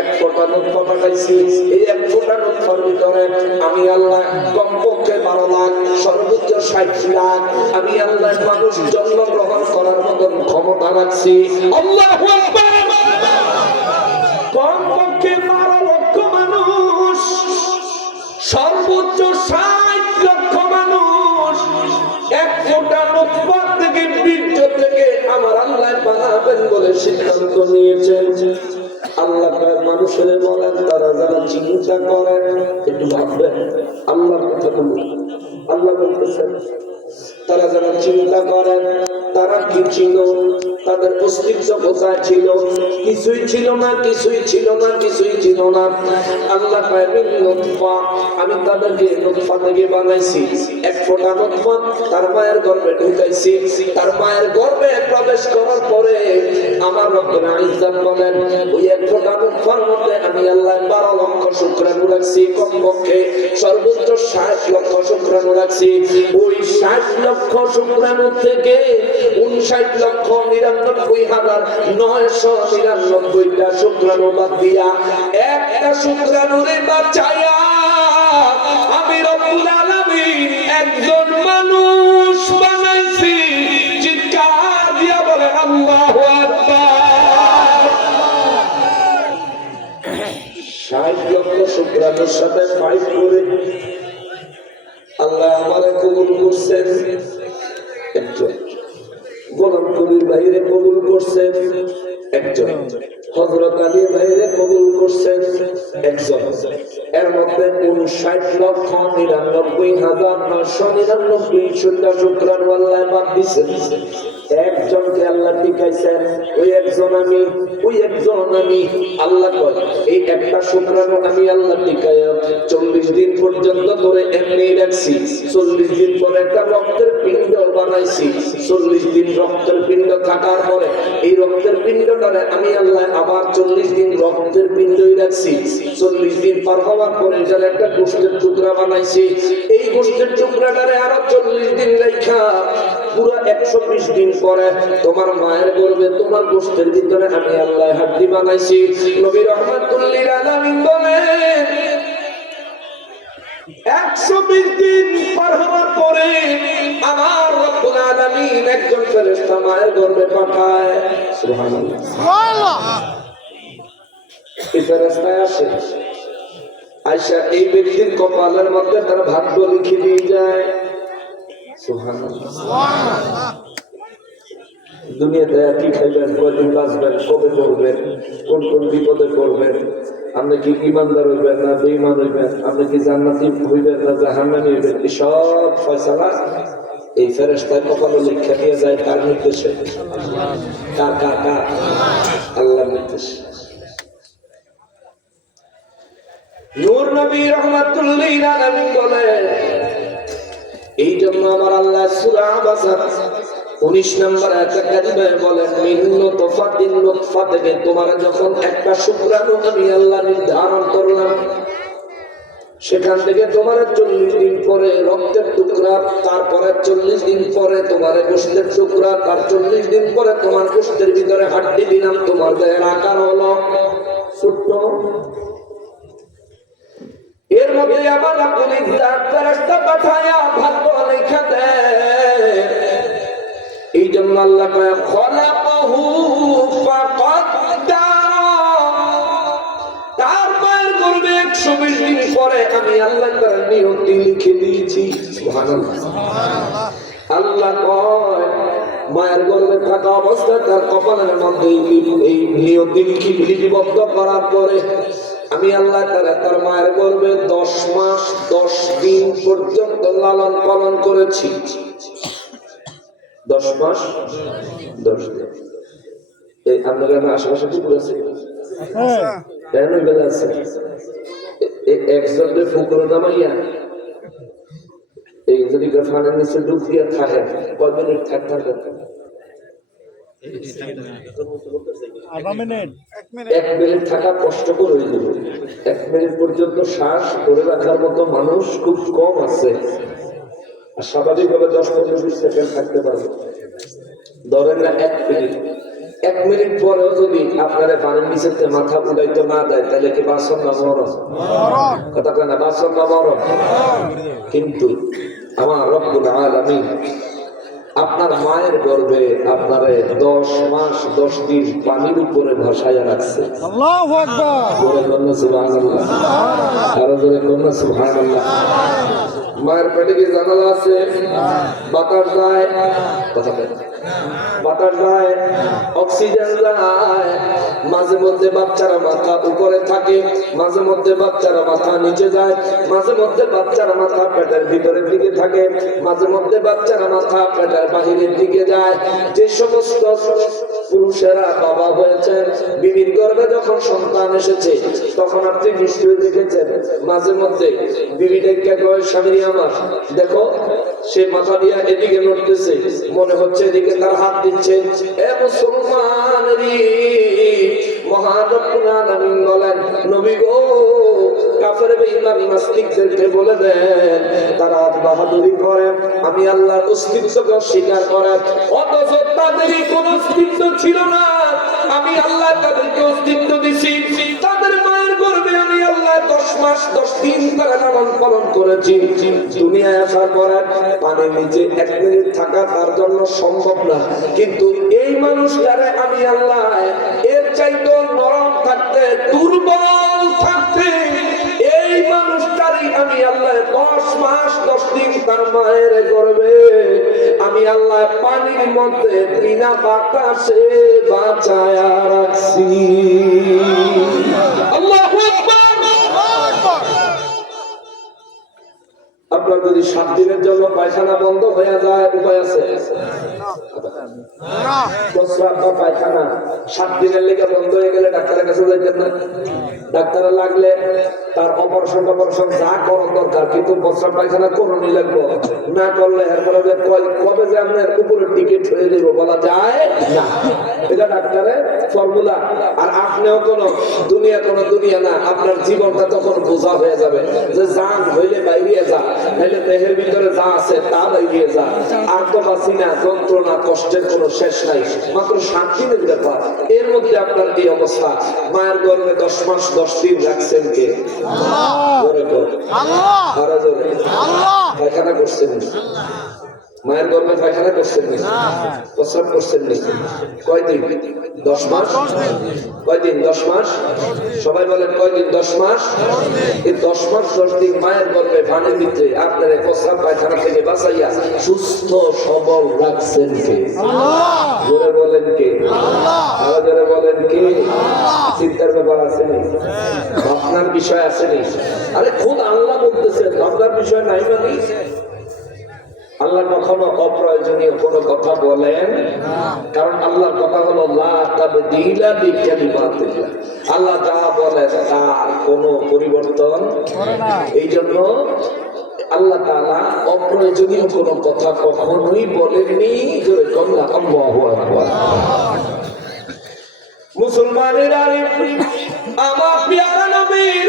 এক ফোঁটা ভিতরে আমি আল্লাহ কমপক্ষে বারো লাখ, সর্বোচ্চ ষাট লাখ, আমি আল্লাহ মানুষ জন্মগ্রহণ করার মতন ক্ষমতা রাখছি। কমপক্ষে বারো লক্ষ মানুষ, সর্বোচ্চ ষাট লক্ষ মানুষ, এক ফোঁটা নূতফা থেকে বীর্য থেকে আমার আল্লাহ বানাবেন বলে সিদ্ধান্ত নিয়েছেন। আল্লাহ মানুষের বলেন তারা যারা চিন্তা করেন একটু আল্লাহ বলতেছেন তারা যারা চিন্তা করেন, তারা কি ছিল, তাদের অস্তিত্ব কোথায় ছিল? কিছুই ছিল না, কিছুই ছিল না, কিছুই ছিল না। আল্লাহ আমি তাদেরকে নতুফা থেকে বানাইছি। এক ফোঁটা নতুফা তার মায়ের গর্ভে ঢুকাইছি। তার মায়ের গর্ভে প্রবেশ করার পরে আমার রব্বুল ইজ্জত বলেন, ওই এক ফোঁটা নতুফার মধ্যে আমি আল্লাহ বারো লক্ষ শুক্রাণু রাখছি কমপক্ষে সর্বোচ্চ ষাট লক্ষ শুক্রাণু রাখছি। ওই ষাট লক্ষ শুক্রাণু থেকে উনষাট লক্ষ নিরানব্বই হাজার নয়শো নিরানব্বইটা শুক্রাণু বাদ দিয়া একটা শুক্রাণুরে বাঁচাইয়া আমি রব্বুল একজন মানুষ বানাইছি। চিৎকার দিয়া বলে আল্লাহু আকবার। লক্ষ শুক্রাণুর সাথে ফাইট করে আল্লাহ আমারে কবুল করছেন। একজন গোলাম কবির বাহিরে কবুল করছেন। একজন। হজরত আলী ভাইরে কবুল একজন। এর মধ্যে উনষাট লক্ষ নিরানব্বই হাজার নয়শো নিরানব্বই শূন্য বাদ একজনকে আল্লাহ টিকাইছেন, ওই একজন আমি, ওই একজন আমি, আল্লাহ কয়, এই একটা শুক্রাণু আমি আল্লাহ টিকাই চল্লিশ দিন পর্যন্ত ধরে এমনি রাখছি। চল্লিশ দিন পরে একটা রক্তের পিণ্ড বানাইছি। চল্লিশ দিন রক্তের পিণ্ড থাকার পরে এই রক্তের পিণ্ডটারে আমি আল্লাহ আবার চল্লিশ দিন রক্তের পিণ্ডই রাখছি। চল্লিশ দিন পার হওয়ার পরে একটা গোষ্ঠের টুকরা বানাইছি। এই গোষ্ঠের টুকরাটারে আরও চল্লিশ দিন রেখা পুরো একশো বিশ দিন পরে তোমার মায়ের গর্বে তোমার গোষ্ঠের ভিতরে আমি আল্লাহ হাড্ডি বানাইছি। নবী রহমাতুল্লিল আলামিন আলামিন একজন ফেরেশতা মায়ের গর্ভে পাঠায়। সুবহানাল্লাহ। এই ফেরেশতায় আসে। আয়সা এই ব্যক্তির কপালের মধ্যে তার ভাগ্য লিখে দিয়ে যায়। সুবহানাল্লাহ। দুনিয়াতে কি খাইবেন কয়দিন বাঁচবেন কবে করবেন কোন কোন বিপদে পড়বেন আপনি কি ইমানদার হইবেন না বেঈমান হইবেন আপনি কি জান্নাতি হইবেন না জাহান্নামী হইবেন এই সব ফয়সালা এই ফেরেশতায় কপালে লিখে দিয়ে যায় কার নির্দেশে? আল্লাহর নির্দেশে। নূর নবী বলে, এই জন্য আমার আল্লাহ সূরা 19 নম্বর বলেন তোমার যখন একটা শুক্রাণু আমি আল্লাহ নির্ধারণ করলাম সেখান থেকে তোমার চল্লিশ দিন পরে রক্তের টুকরা, তারপরে চল্লিশ দিন পরে তোমার গোষ্ঠের টুকরা, তার চল্লিশ দিন পরে তোমার গোষ্ঠের ভিতরে হাড্ডি দিলাম, তোমার দেহের আকার হলো। ছোট্ট। এর মধ্যে আমার আপনি ফেরেশতা পাঠায়া ভাগ্য লেখা দেয় এই জন্য আল্লাহ কয়, খলাকাহু ফাকাদ্দার আমি আল্লাহ তার তার করার পরে আমি আল্লাহ তারা তার মায়ের গর্ভে দশ মাস, দশ দিন পর্যন্ত লালন পালন করেছি। দশ মাস? দশ দিন। এই আপনাদের আশেপাশে কুকুর আছে? কেন বেলা আছে? এ- একজন নামাইয়া এই যদি ফানের নিচে ডুব দিয়া থাকে কয় মিনিট থাকতে থাকে এক মিনিট। থাকা কষ্টকর হয়ে যাবে এক মিনিট পর্যন্ত শ্বাস ধরে রাখার মতো মানুষ খুব কম আছে। আর স্বাভাবিকভাবে দশ পনেরো বিশ সেকেন্ড থাকতে পারবে ধরেন না এক মিনিট। এক মিনিট পরেও যদি আপনারা পানির নিচেতে মাথা উড়াইতে না দেয় তাহলে কি বাসন না বড়? কথা কয় না বাসন না বড়? কিন্তু আমার রব্বুল আলামিন আপনার মায়ের গর্ভে আপনারে দশ মাস দশ দিন পানির উপরে ভাসাইয়া রাখছে। মায়ের পেটে কি জানালা আছে? বাতাস যায় কথা। যে সমস্ত পুরুষেরা বাবা বিবির গর্ভে যখন সন্তান এসেছে, তখন আপনি নিশ্চয়ই দেখেছেন, মাঝে মধ্যে বিবি ডেকে স্বামী আমার, দেখো, সে মাথা দিয়া এদিকে নড়তেছে, মনে হচ্ছে এদিকে তার হাত দিচ্ছে। এ মুসলমান তারা আমি আল্লাহর অস্তিত্বকে অস্বীকার করে। অথচ তাদেরই কোন অস্তিত্ব ছিল না। আমি আল্লাহ তাদেরকে অস্তিত্ব দিছি। মাস দশ দিন তারা লালন পালন করেছি। দুনিয়ায় আসার পরে পানির নিচে এক মিনিট থাকা তার জন্য সম্ভব না। কিন্তু এই মানুষটারে আমি আল্লাহ এর চাইতে নরম থাকতে, দুর্বল থাকতে, এই মানুষটারই আমি আল্লাহ দশ মাস দশ দিন তার মায়ের করবে আমি আল্লাহ পানির মধ্যে বিনা বাতাসে বাঁচায়া রাখছি। আল্লাহু আপনার যদি সাত দিনের জন্য পায়খানা বন্ধ হয়ে যায়, উপায় আছে? পায়খানা। সাত দিনের লেগে বন্ধ হয়ে গেলে ডাক্তারের কাছে যাইতেন না। ডাক্তারে লাগলে তার অপারেশন অপারেশন যা করার দরকার, কিন্তু প্রস্রাব পায়খানা করণই লাগবে। না করলে এরপরে যে কবে যে আপনার উপরে টিকিট হয়ে যাব বলা যায় না। এটা ডাক্তারের ফর্মুলা আর আপনিও কোনো দুনিয়া কোনো দুনিয়া না আপনার জীবনটা তখন বোঝা হয়ে যাবে যে জান হইলে বাইরিয়ে যা নাইলে দেহের ভিতরে যা আছে তা বাইরিয়ে যা। আর তো বাঁচি না যন্ত্রণা কষ্টের কোনো শেষ নাই মাত্র সাত দিনের ব্যাপার। এর মধ্যে আপনার এই অবস্থা মায়ের গর্ভে দশ মাস দশ দিন রাখছেন কে? আল্লাহ! আল্লাহ! করছেন। মায়ের গর্ভে পায়খানা করছেন প্রস্রাব করছেন কয়দিন দশ মাস? কয়দিন দশ মাস? সবাই বলেন কয়দিন দশ মাস? এই দশ মাস দশ দিন মায়ের গর্ভে পানির ভিতরে আপনার প্রস্রাব পায়খানা থেকে বাঁচাইয়া সুস্থ সবল রাখছেন কে? জোরে বলেন কে? আরও জোরে বলেন কে? চিন্তার ব্যাপার আছে নি? ভাবনার বিষয় আছে নি? আরে খুদ আল্লাহ বলতেছে ভাবনার বিষয় নাই মানে? আল্লাহ কখনো অপ্রয়োজনীয় কোনো কথা বলেন কারণ আল্লাহর কথা হলো আল্লাহ যা বলেন তার কোনো পরিবর্তন এই জন্য আল্লাহ তাআলা অপ্রয়োজনীয় কোনো কথা কখনোই বলেননি। আল্লাহু মুসলমানের আমার পেয়ারা নবীর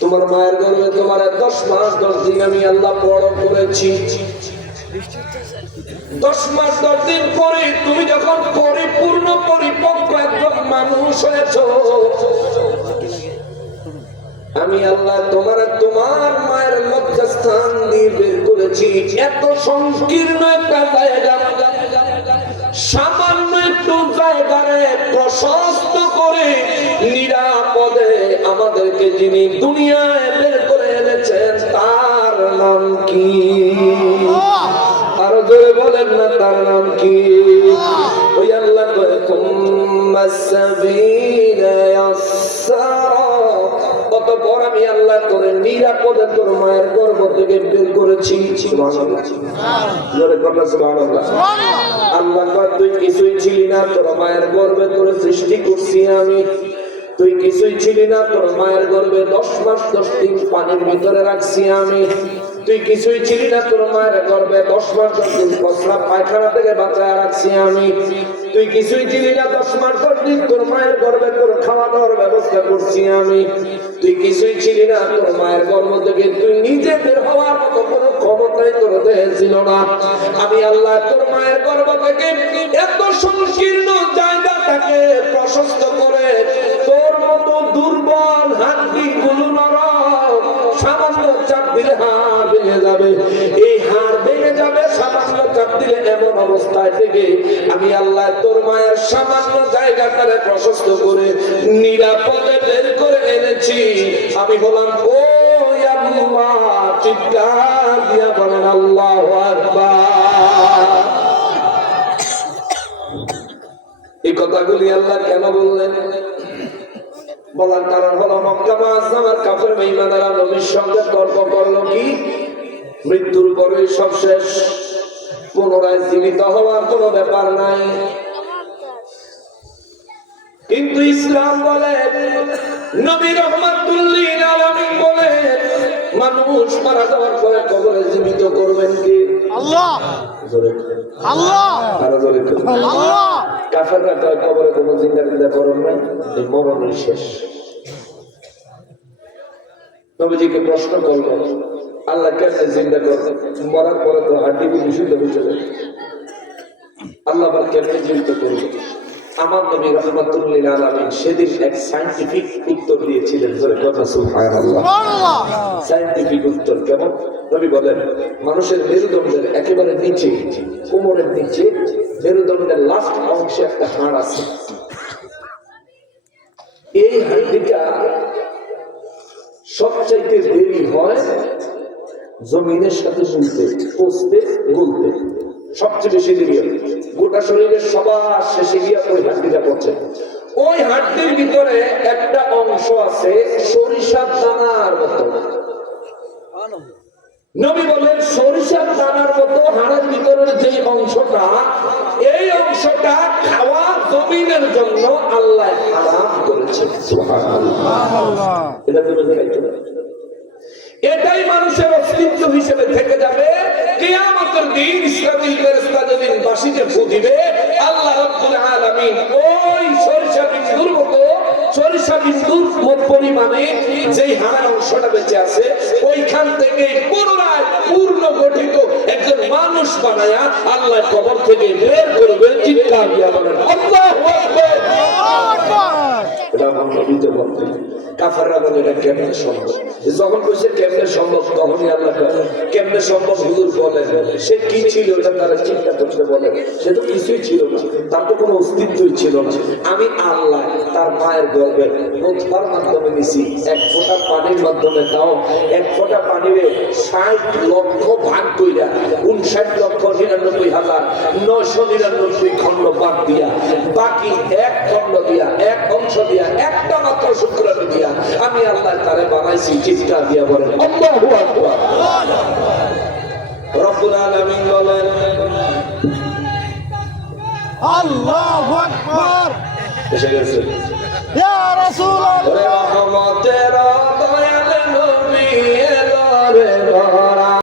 তোমার মায়ের গর্ভে তোমার দশ মাস, দশ দিন আমি আল্লাহ বড় করেছি। দশ মাস, দশ দিন পরে তুমি যখন পরিপূর্ণ, পরিপক্ক একজন মানুষ হয়েছ, আমি আল্লাহ তোমার তোমার মায়ের লজ্জাস্থান দিয়ে বের করেছি। এত সংকীর্ণ একটা জায়গা সামান্য একটু জায়গারে প্রশস্ত করে নিরাপদে আমাদেরকে যিনি দুনিয়ায় বের করে এনেছেন, তার নাম কি? আরও জোরে বলেন না, তার নাম কি? ওই আল্লাহ সাবিলা ইয়াসসারা। আমি আল্লাহ তোরে নিরাপদে তোর মায়ের গর্ভ থেকে বের করেছি। জোরে আল্লাহ কয় তুই কিছুই ছিলি না তোর মায়ের গর্ভে তোরে সৃষ্টি করছি আমি তুই কিছুই ছিলি না, তোর মায়ের গর্ভে দশ মাস দশ দিন পানির ভিতরে রাখছি আমি। তুই কিছুই ছিলি না, তোর মায়ের গর্ভে দশ মাস দশ দিন পশলা পায়খানা থেকে বাঁচায় রাখছি আমি। তুই কিছুই ছিলি না, দশ মাস দশ দিন তোর মায়ের গর্ভে তোর খাওয়া দাওয়ার ব্যবস্থা করছি আমি। তুই কিছুই ছিলি না, তোর মায়ের গর্ভ থেকে তুই নিজে বের হওয়ার মতো কোনো ক্ষমতাই তোর দেহে ছিল না। আমি আল্লাহ, তোর মায়ের গর্ভ থেকে এত সংকীর্ণ জায়গাটাকে জায়গাটারে প্রশস্ত করে নিরাপদে বের করে এনেছি। আমি বললাম ও কেন বললেন? কারণ তর্ক করল কি? মৃত্যুর পরে সব শেষ। পুনরায় জীবিত হওয়ার কোনো ব্যাপার নাই। কিন্তু ইসলাম বলে নবী রহমাতুল্লিল আলামিন বলে মানুষ মারা যাওয়ার পরে কবরে জীবিত করবেন কি? আল্লাহ! আল্লাহ। আল্লাহ! কাফেররা কয় কবরে কোনো করুন নাই এই মরণই শেষ। নবীজিকে প্রশ্ন করল আল্লাহ কেন জিন্দা করবে? মরার পরে তো হাড্ডি শুদ্ধ যাবে। আল্লাহ কেমনে জীবিত করবে? আমার নবী রহমাতুল্লিল আলামিন সেদিন এক সাইন্টিফিক উত্তর দিয়েছিলেন সাইন্টিফিক উত্তর কেমন? নবী বলেন মানুষের মেরুদণ্ডের একেবারে নিচে কোমরের নিচে মেরুদণ্ডের লাস্ট অংশে একটা হাড় আছে। এই হাড়িটা সবচাইতে দেরি হয় জমিনের সাথে শুনতে পচতে গলতে। সবচেয়ে বেশি দেরি গোটা শরীরের সবার শেষে গিয়ে ওই হাড্ডিটা পড়ছে। ওই হাড্ডির ভিতরে একটা অংশ আছে সরিষার দানার মতো। নবী বলেন সরিষার দানার মতো হাড়ের ভিতরের যে অংশটা, এই অংশটা খাওয়া জমিনের জন্য আল্লাহ করেছে। এটাই মানুষের অস্তিত্ব হিসেবে থেকে যাবে। কিয়ামতের দিন ইসরাফিল ফেরেশতা যেদিন বাঁশিতে ফু আল্লাহ রাব্বুল আলামিন ওই সরিষা বিন্দুর মতো সরিষা বিন্দুর পরিমাণে যেই হাড়ের অংশটা বেঁচে আছে, ওইখান থেকে পুনরায় পূর্ণ গঠিত একজন মানুষ বানায়া আল্লাহ কবর থেকে বের করবে, চিৎকার দিয়া বলেন আল্লাহু আকবার। আমি আল্লাহ, তার মায়ের গর্বে নোৎফার মাধ্যমে নিছি, এক ফোঁটা পানির মাধ্যমে দাও, এক ফোঁটা পানিরে ষাট লক্ষ ভাগ কইরা, উনষাট লক্ষ নিরানব্বই হাজার নয়শো নিরানব্বই খণ্ড বাদ দিয়া, বাকি এক খণ্ড দিয়া, এক অংশ দিয়া একটা মাত্র শুক্রাণু দিয়া আমি আল্লাহ তারে বানাইছি চিৎকার দিয়া বলেন আল্লাহু আকবার। রে